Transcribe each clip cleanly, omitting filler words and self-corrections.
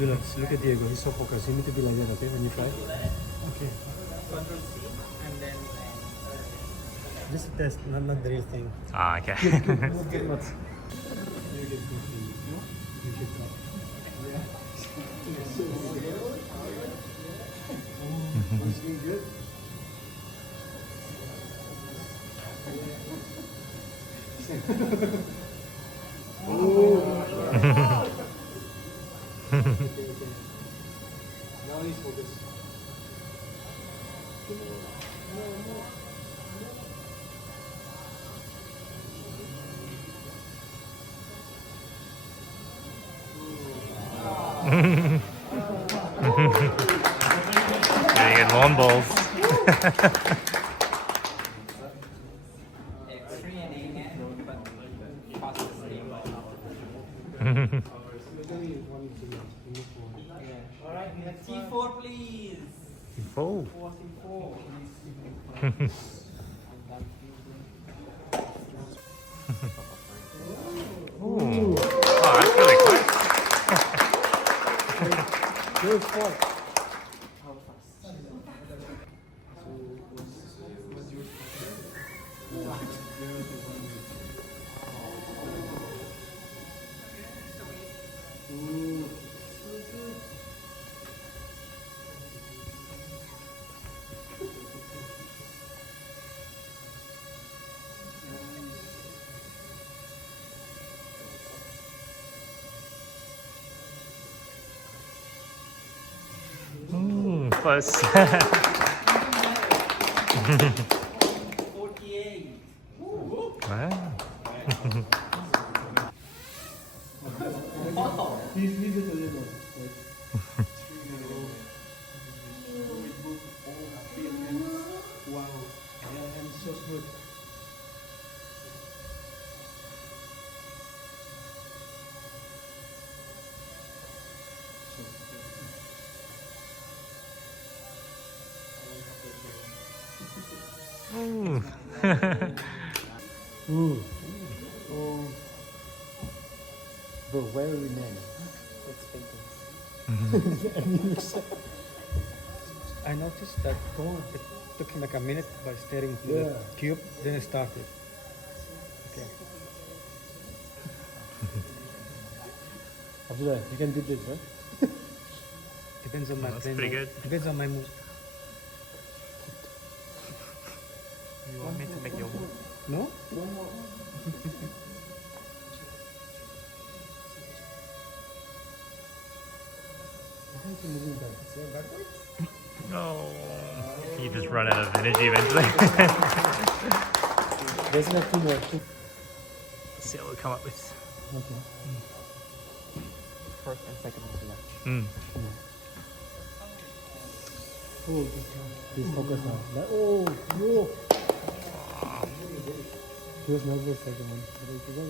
Abdullah, look at Diego. He's so focused. You need to be like that, okay? When you fly. Okay. Control C and then Just a test, not the real thing. Ah, okay. Don't get nuts. You get something. No? You should try. Yeah. It's doing good. Now he's focused. Getting in lawn balls. X3 and A but fastest name. Alright, we have T4 please. Oh. Ooh. Oh, that's really quick. Good spot. Close. 48. Wow. Please leave it a little. Wow. Yeah, and so smooth. Ooh. Ooh. Oh. Bro, where are we now? It's painting. I noticed that it took him like a minute by staring to the cube, then it started. Okay. Abdullah, you can do this, right? Depends on my That's brain pretty mood. good. Depends on my mood. You want me to make your move? No? One more. I think you're moving back. So backwards? No. You just run out of energy eventually. There's enough two more. Let's see what we come up with. Okay. First and second is left. Mm. Oh, please focus now. Oh, no. He was nervous like the one.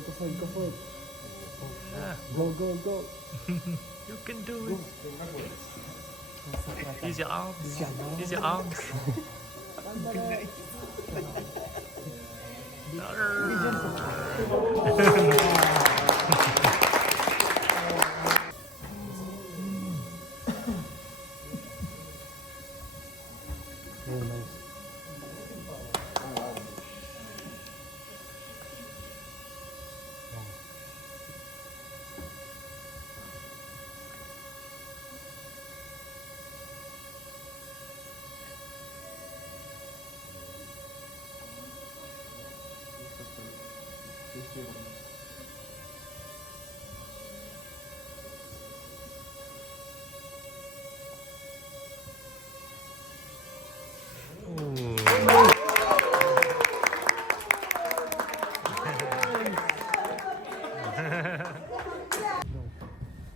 Go for it, go for it. Ah, Go, go, go. you can do it. Use your arms. Use your arms. Very nice.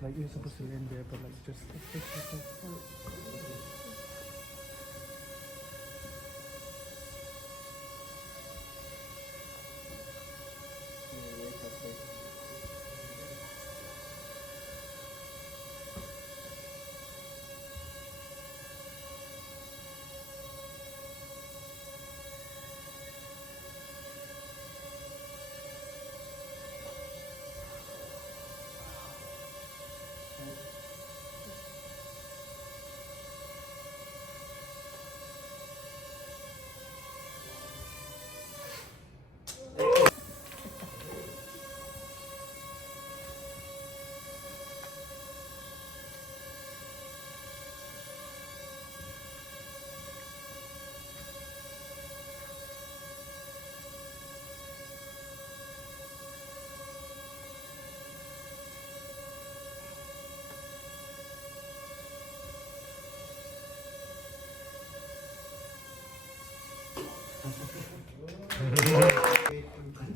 Like you're supposed to land there, but like just.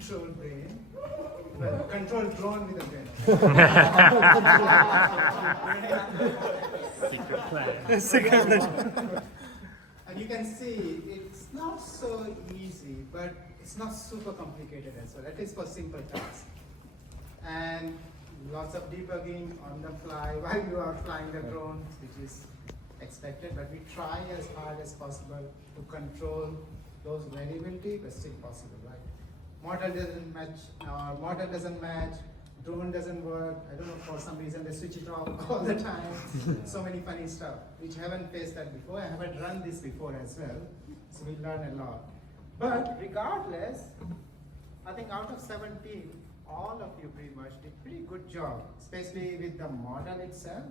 control brain. Well, control drone with a brain. Secret plan. And you can see it's not so easy, but it's not super complicated as well, at least for simple tasks. And lots of debugging on the fly while you are flying the drone, which is expected, but we try as hard as possible to control those variability, but still possible, right? Model doesn't match, drone doesn't work. I don't know, for some reason they switch it off all the time. So many funny stuff, which I haven't faced that before. I haven't run this before as well, so we learn a lot. But regardless, I think out of 17, all of you pretty much did pretty good job, especially with the model itself.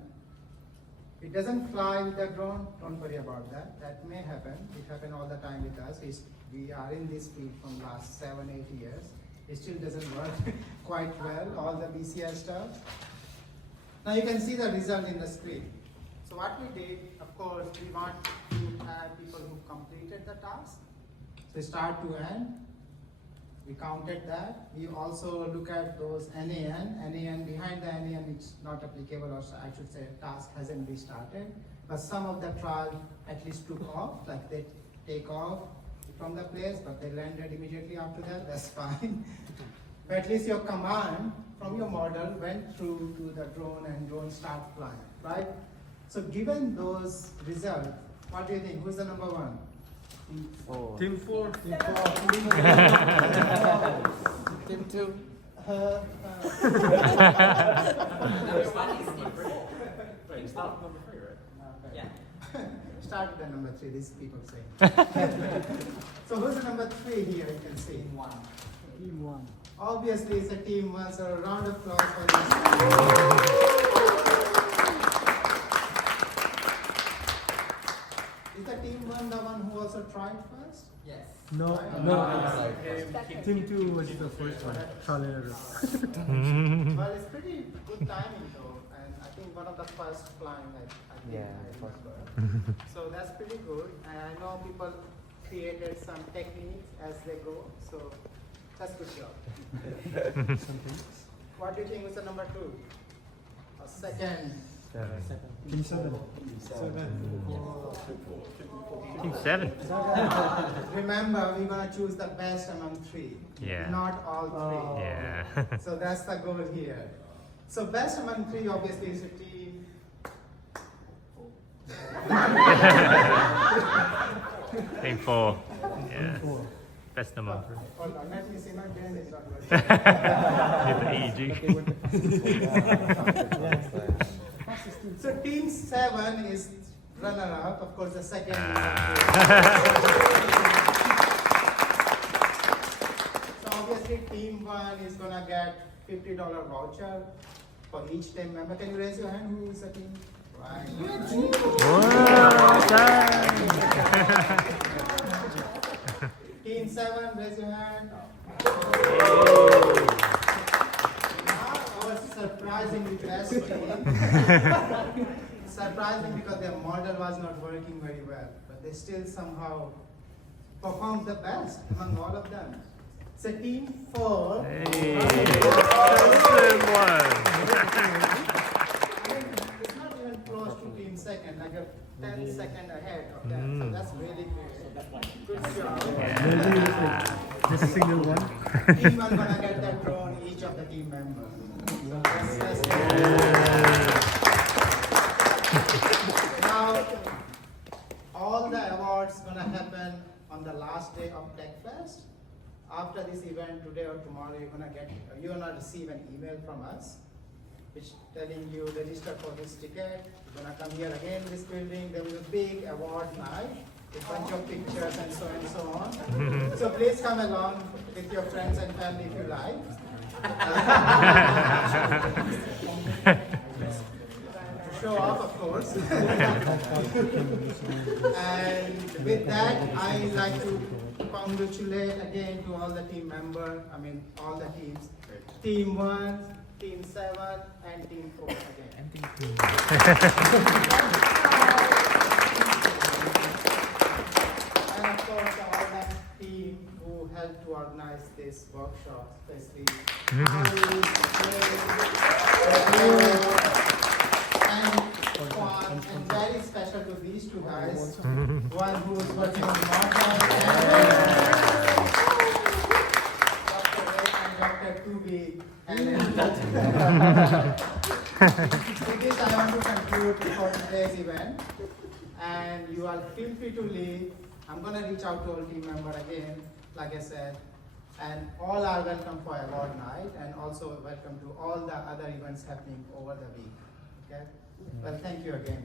It doesn't fly with the drone, don't worry about that. That may happen, it happens all the time with us. We are in this field from last 7-8 years. It still doesn't work quite well, all the BCI stuff. Now you can see the result in the screen. So what we did, of course, we want to have people who completed the task. So start to end, we counted that. We also look at those NAN behind the NAN it's not applicable, or I should say task hasn't restarted. But some of the trial at least took off, like they take off from the place, but they landed immediately after that, that's fine. But at least your command from your model went through to the drone and drone start flying, right? So given those results, what do you think? Who's the number one? Team 4. Team 2. Wait, you start number 3, right? Yeah. Start with the number 3, these people say. So who's the number 3 here, you can see? Team 1. Team 1. Obviously it's a team 1, so a round of applause for this. Is the team 1 the one who also tried first? Yes. No, Team 2 was the first one. Trial and error. Well, it's pretty good timing though, and I think one of the first flying I remember. So that's pretty good, and I know people created some techniques as they go, so that's good job. What do you think was the number 2? Or second? Team 7. Team 7. Remember, we're gonna choose the best among 3. Yeah. Not all 3. Yeah. So that's the goal here. So best among 3 obviously is a team. Team 4. Yeah. Best number. Hold on, let me see, my brain is not working. Need the EEG. So team 7 is runner-up, of course the second is So obviously team 1 is gonna get $50 voucher for each team member. Can you raise your hand? Who is the team? Right. Team 7, raise your hand. Our surprisingly best team. Surprising because their model was not working very well, but they still somehow performed the best among all of them. So team 4. Hey. I mean, it's not even close to team second, like a 10 second ahead of them. So that's really good. Good job. Just a single one. Team 1 gonna get that drone, each of the team members. So that's Now, all the awards gonna happen on the last day of TechFest. After this event, today or tomorrow, you're gonna receive an email from us, which telling you register for this ticket. You're gonna come here again in this building. There is a big award night, a bunch of pictures and so on. So please come along with your friends and family if you like. Show off, of course. And with that, I like to congratulate again to all the team members, all the teams. Team 1, Team 7, and Team 4 again. And of course, all that team who helped helped to organize this workshop, especially. And very special to these two guys. One who is working on mountain Dr. Ray and Dr. Tubi. And with this, I want to conclude for today's event. And you all feel free to leave. I'm going to reach out to all team members again, like I said. And all are welcome for award night, and also welcome to all the other events happening over the week. Okay? Well, thank you again.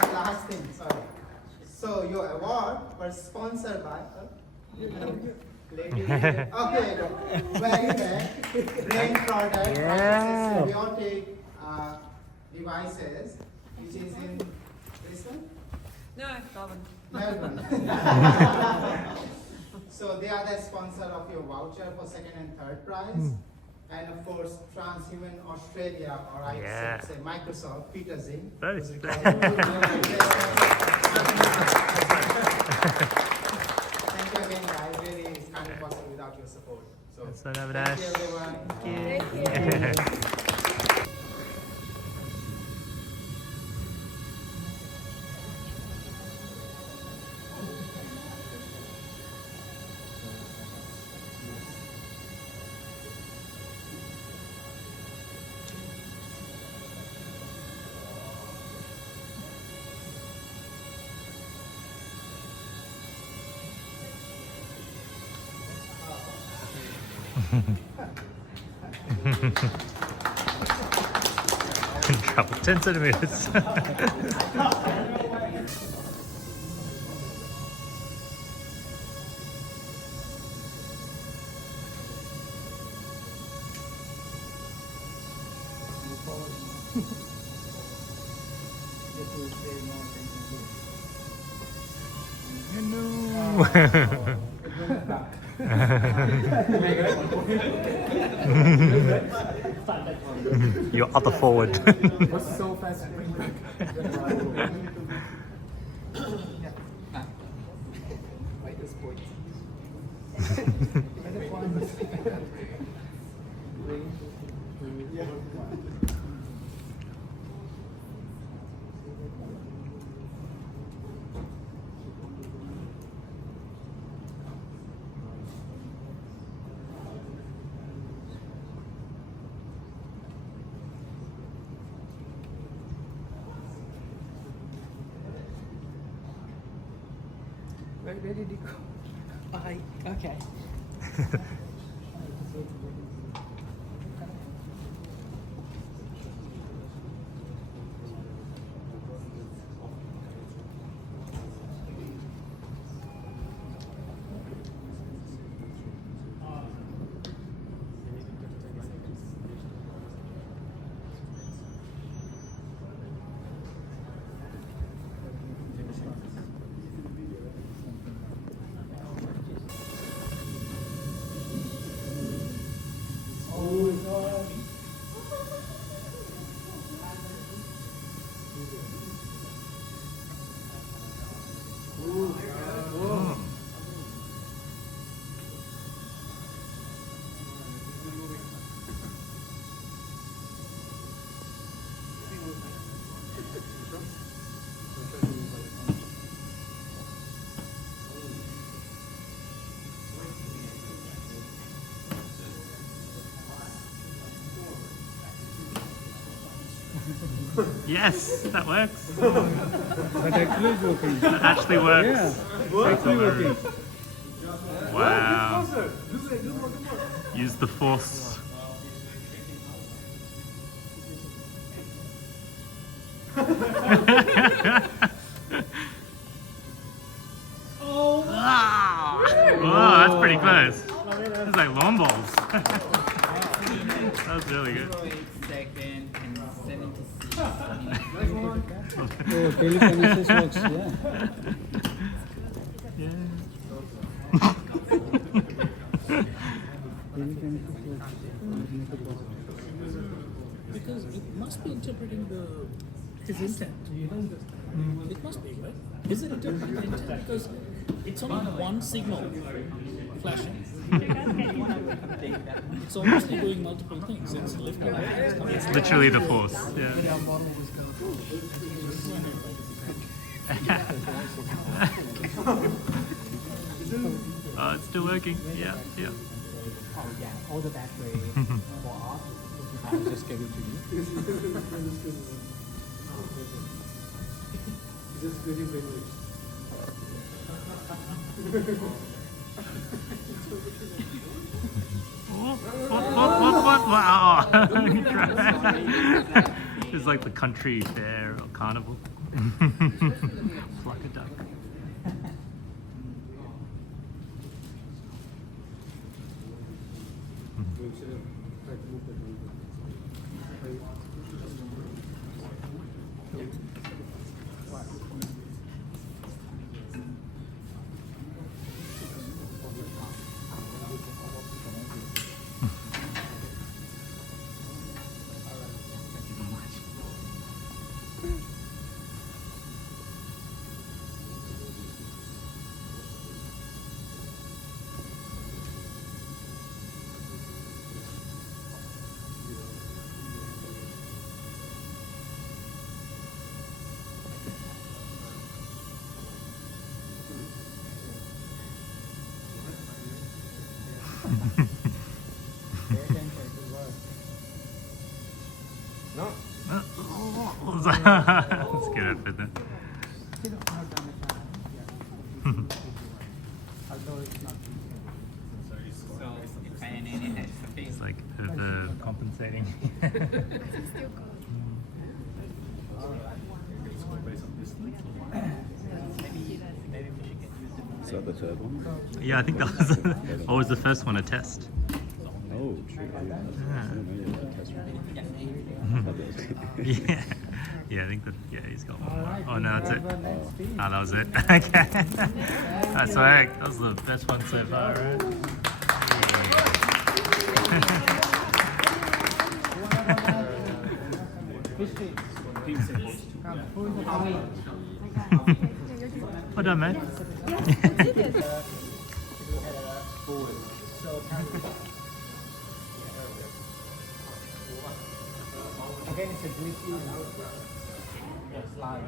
One last thing, sorry. So your award was sponsored by lady. Okay, very well. Brain product, symbiotic devices, which is in Brisbane? No, Melbourne. Melbourne. So they are the sponsor of your voucher for second and third prize. And of course, Transhuman Australia, or I should say Microsoft, Peter Zing. Nice. Thank you again, guys. Really, it's kind of possible without your support. So, That's not thank you, everyone. Thank you. Trouble 10 centimeters. Your other forward. What's so fast? Bring back. Right this point. Where did he go? Bye. Okay. Yes, that works. That actually is working. That actually works. Yeah, actually working. Wow. Use the force. Oh, that's pretty close. It's like lawn balls. That was really good. Second and 76. Oh, telekinesis works, yeah. Telekinesis works. Because it must be interpreting his intent. It must be, right? Is it interpreting the intent? Because it's only one signal flashing. It's obviously doing multiple things. It's lifting up, it's coming. It's literally the force. Yeah. Oh, it's still working. Yeah, yeah. Oh yeah, all the battery for off. I just gave it to you. Just very privileged. What? Wow. It's like the country fair or carnival. Pluck a duck. No. Let's get it with it. Although it's not. So if I any has something. It's like the compensating. Maybe we should get used to Is that the third one? Yeah, I think that was. What was the first one? A test. Oh, true. I don't know yet. The test one. Yeah. Yeah, I think that. Yeah, he's got one more. Oh no, that's it. Next Oh, that was it. Okay. That's right. That was the best one so far, right? Well done, mate. Again, it's a greasy slide.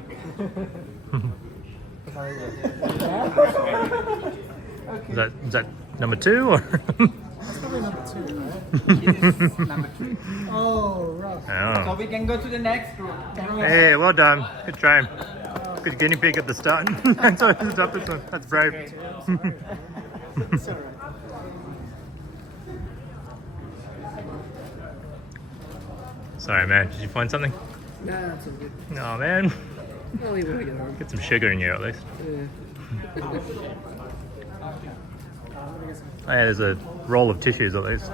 Is that number 2 or? That's probably number 2, right? This is number 3. Oh, rough. So Oh. we can go to the next group. Hey, well done. Good try. Good guinea pig at the start. Sorry to stop this one. That's brave. It's alright. Sorry, man. Did you find something? Nah, that's all good. Oh, man. Only way to get home. Get some sugar in you at least. Yeah. Oh, yeah, there's a roll of tissues at least.